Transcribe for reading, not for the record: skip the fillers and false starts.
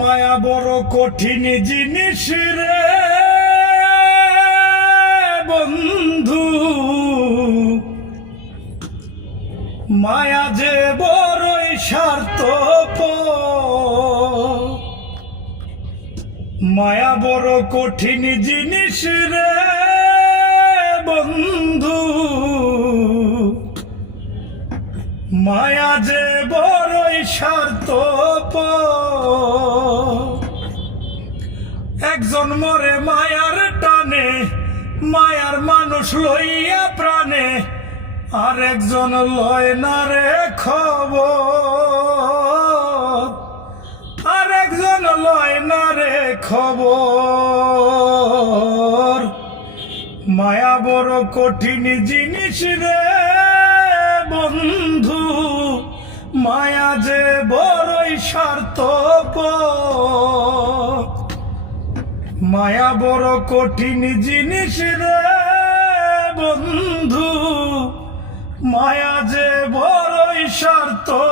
মায়া বড় কঠিন জিনিস রে বন্ধু, মায়া যে বড়ই স্বার্থপর। মায়া বড় কঠিন জিনিস রে বন্ধু, মায়া যে বড়ই স্বার্থপর। একজন মরে মায়ার টানে, মায়ার মানুষ লইয়া প্রাণে, আর একজন লয় না রে খবর, আর একজন লয় না রে খবর। মায়া বড় কঠিন জিনিস রে বন্ধু, মায়া যে বড়ই স্বার্থপর। মায়া বড় কঠিন জিনিস রে বন্ধু, মায়া যে বড়ই স্বার্থপর।